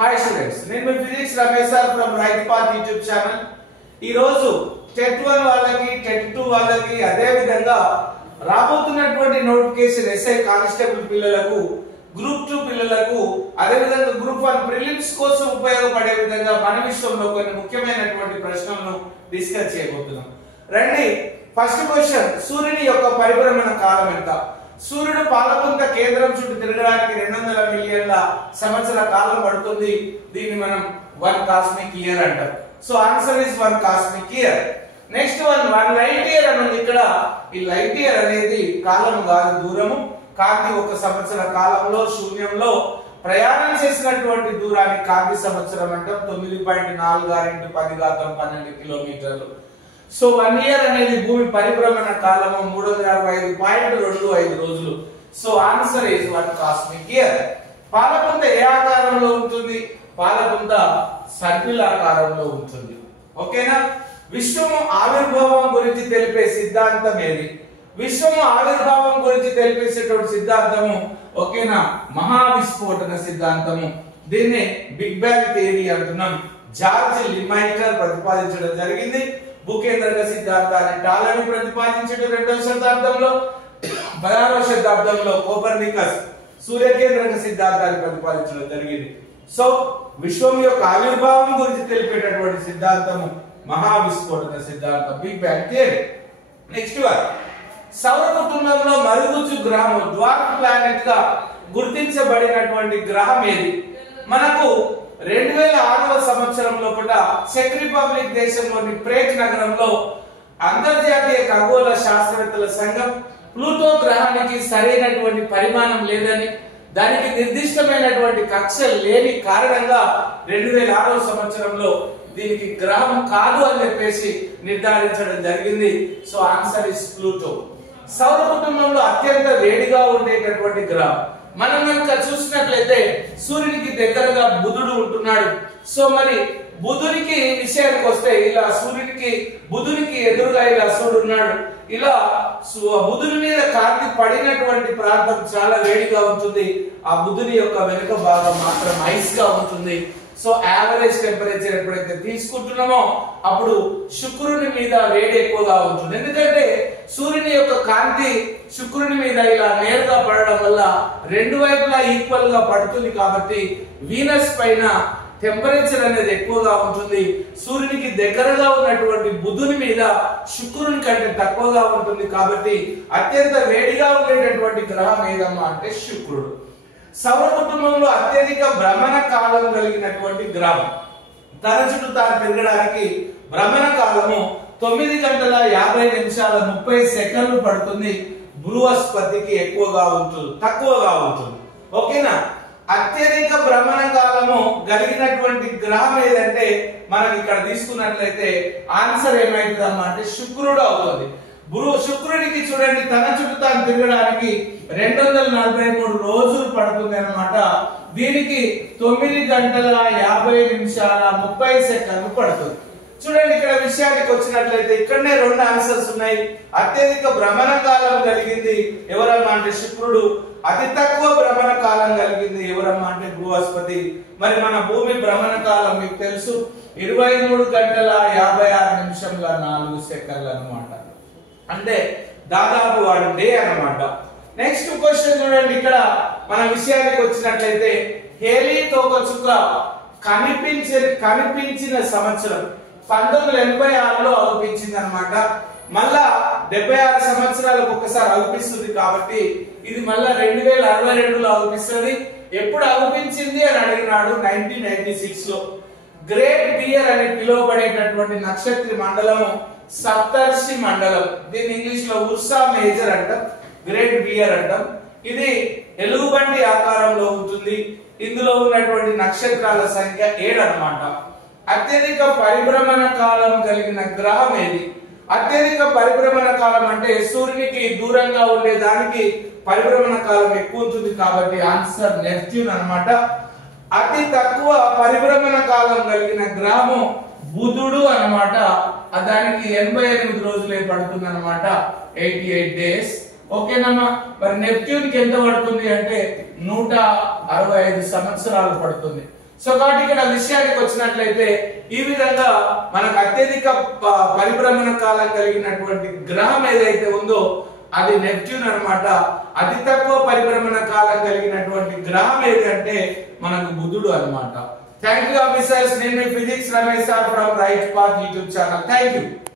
Hi students, నేను మీ physics Ramesh sir from Right Path YouTube channel. ఈ రోజు టెట్ 1 వాళ్ళకి, టెట్ 2 వాళ్ళకి, అదే విధంగా రాబోతున్నటువంటి నోటిఫికేషన్ ఎస్ఐ కానిస్టేబుల్ పిల్లలకు, గ్రూప్ 2 పిల్లలకు, అదే విధంగా గ్రూప్ 1 ప్రిలిమ్స్ కోసం ఉపయోగపడే విధంగా మన విషయంలో కొన్ని ముఖ్యమైనటువంటి ప్రశ్నలను డిస్కస్ చేయబోతున్నాం. రండి, ఫస్ట్ క్వశ్చన్, సూర్యుని యొక్క పరిభ్రమణ కాలం ఎంత? సూర్యుడు పాలపుంత కేంద్రం చుట్టూ తిరగడానికి 200 మిలియన్ల సంవత్సరాల కాలం పడుతుంది. దీన్ని మనం 1 కాస్మిక్ ఇయర్ అంటాం. So answer is 1 cosmic year. Next 1 light year అని ఉంది ఇక్కడ. ఈ లైట్ ఇయర్ అనేది కాలం కాదు, దూరము. కాంతి 1 సంవత్సర కాలంలో శూన్యంలో ప్రయాణం చేసినటువంటి దూరాన్ని కాంతి సంవత్సరం అంటాం. 9.46 × 10⁻12 కిలోమీటర్లు. సో 1 ఇయర్ అనేది భూమి పరిభ్రమణ కాలము 365.25 రోజులు. So answer is 1 cosmic year. పాలపుంత ఏ ఆకారంలో ఉంటుంది? పాలపుంత సర్కిల్ ఆకారంలో ఉంటుంది. ఓకేనా? విశ్వము ఆవిర్భావం గురించి తెలిపే సిద్ధాంతం ఏది? విశ్వము ఆవిర్భావం గురించి తెలిపేసేటువంటి సిద్ధాంతము ఓకేనా, మహావిస్ఫోటన సిద్ధాంతము. దీన్ని బిగ్ బ్యాంగ్ థియరీ అంటున్నాం. జార్జ్ లిమైటర్ ప్రతిపాదించడం జరిగింది. భూకేంద్రక సిద్ధాంతాన్ని టాలమీ ప్రతిపాదించడం 2వ శతాబ్దంలో. 16వ శతాబ్దంలో కోపర్నికస్ సూర్యకేంద్రక సిద్ధాంతాన్ని ప్రతిపాదించడం జరిగింది. సో విశ్వం యొక్క ఆవిర్భావం గురించి తెలిపేటటువంటి సిద్ధాంతము మహావిస్ఫోటన సిద్ధాంతం, big bang theory. Next one, సౌర కుటుంబంలో మరుగుజ్జు గ్రహం, డ్వార్ఫ్ ప్లానెట్ గా గుర్తించబడినటువంటి గ్రహం ఏది? మనకు 2006వ సంవత్సరంలో కూడా చెక్ రిపబ్లిక్ దేశంలోని ప్రేగ్ నగరంలో అంతర్జాతీయ ఖగోళ శాస్త్రవేత్తల సంఘం ప్లూటో గ్రహానికి సరైనటువంటి పరిమాణం లేదని, దానికి నిర్దిష్టమైనటువంటి కక్ష లేని కారణంగా 2006వ సంవత్సరంలో దీనికి గ్రహం కాదు అని చెప్పేసి నిర్ధారించడం జరిగింది. So answer is Pluto. సౌర కుటుంబంలో అత్యంత వేడిగా ఉండేటటువంటి గ్రహం మనం కనుక చూసినట్లయితే సూర్యునికి దగ్గరగా బుధుడు ఉంటున్నాడు. సో మరి బుధునికి విషయానికి వస్తే ఇలా బుధునికి ఎదురుగా ఇలా సూర్యుడు ఉన్నాడు. ఇలా బుధుని మీద కాంతి పడినటువంటి ప్రాంతం చాలా వేడిగా ఉంటుంది. ఆ బుధుని యొక్క వెనుక భాగం మాత్రం ఐస్ గా ఉంటుంది. సో యావరేజ్ టెంపరేచర్ ఎప్పుడైతే తీసుకుంటున్నామో అప్పుడు శుక్రుని మీద వేడి ఎక్కువగా ఉంటుంది. ఎందుకంటే సూర్యుని యొక్క కాంతి శుక్రుని మీద ఇలా నేరుగా పడడం వల్ల రెండు వైపులా ఈక్వల్ గా పడుతుంది. కాబట్టి వీనస్ పైన టెంపరేచర్ అనేది ఎక్కువగా ఉంటుంది. సూర్యునికి దగ్గరగా ఉన్నటువంటి బుధుని మీద శుక్రుని కంటే తక్కువగా ఉంటుంది. కాబట్టి అత్యంత వేడిగా ఉండేటటువంటి గ్రహం ఏదమ్మా అంటే శుక్రుడు. సౌర కుటుంబంలో అత్యధిక భ్రమణ కాలం కలిగినటువంటి గ్రహం, తన చుట్టూ తాను తిరగడానికి భ్రమణ కాలము 9 గంటల 50 నిమిషాల 30 సెకండ్లు పడుతుంది. బృహస్పతికి తక్కువగా ఉంటుంది. ఓకేనా? అత్యధిక భ్రమణ కాలము కలిగినటువంటి గ్రహం ఏదంటే మనం ఇక్కడ తీసుకున్నట్లయితే ఆన్సర్ ఏమైతుందమ్మా అంటే శుక్రుడు అవుతుంది. శుక్రుడికి చూడండి, తన చుట్టూ తాను తిరగడానికి 243 రోజులు పడుతుంది అన్నమాట. దీనికి 9 గంటల 50 నిమిషాల 30 సెకండ్లు పడుతుంది. చూడండి, ఇక్కడ విషయానికి వచ్చినట్లయితే ఇక్కడనే 2 ఆన్సర్స్ ఉన్నాయి. అత్యధిక భ్రమణ కాలం కలిగింది ఎవరమ్మా అంటే శుక్రుడు. అతి తక్కువ భ్రమణ కాలం కలిగింది ఎవరమ్మా అంటే బృహస్పతి. మరి మన భూమి భ్రమణ కాలం మీకు తెలుసు 23 గంటల 56 నిమిషముల 4 సెకండ్లు అన్నమాట. అంటే దాదాపు 1 డే అన్నమాట. నెక్స్ట్ క్వశ్చన్ చూడండి, ఇక్కడ మన విషయానికి వచ్చినట్లయితే హేలీ తోకచుక్క కనిపించిన సంవత్సరం 1986లో అగుపించింది అన్నమాట. మళ్ళా 76 సంవత్సరాలకు ఒకసారి అగుపిస్తుంది. కాబట్టి ఇది మళ్ళా 2062లో అగుపిస్తుంది. ఎప్పుడు అగుపించింది అని అడిగినాడు 1996లో. గ్రేట్ బియర్ అని పిలువబడేటటువంటి నక్షత్ర మండలము సప్తర్షి మండలం. దీన్ని ఇంగ్లీష్ లో ఉర్సా మేజర్ అంటాం, గ్రేట్ బియర్ అంటాం. ఇది ఎలుగుబంటి ఆకారంలో ఉంటుంది. ఇందులో ఉన్నటువంటి నక్షత్రాల సంఖ్య 7 అన్నమాట. అత్యధిక పరిభ్రమణ కాలం కలిగిన గ్రహం ఏది? అత్యధిక పరిభ్రమణ కాలం అంటే సూర్యునికి దూరంగా ఉండే దానికి పరిభ్రమణ కాలం ఎక్కువ ఉంటుంది. కాబట్టి ఆన్సర్ నెప్ట్యూన్ అన్నమాట. అతి తక్కువ పరిభ్రమణ కాలం కలిగిన గ్రహము బుధుడు అన్నమాట. దానికి 88 రోజులే పడుతుంది అన్నమాట, 88 డేస్. ఓకేనమ్మా. మరి నెప్ట్యూన్ కి ఎంత పడుతుంది అంటే 165 సంవత్సరాలు పడుతుంది. సో కాబట్టి ఇక్కడ విషయానికి వచ్చినట్లయితే ఈ విధంగా మనకు అత్యధిక పరిభ్రమణ కాలం కలిగినటువంటి గ్రహం ఏదైతే ఉందో అది నెప్ట్యూన్ అన్నమాట. అతి తక్కువ పరిభ్రమణ కాలం కలిగినటువంటి గ్రహం ఏదంటే మనకు బుధుడు అన్నమాట. Thank you officers. నేను మీ physics Ramesh sir from Right Path YouTube channel. Thank you.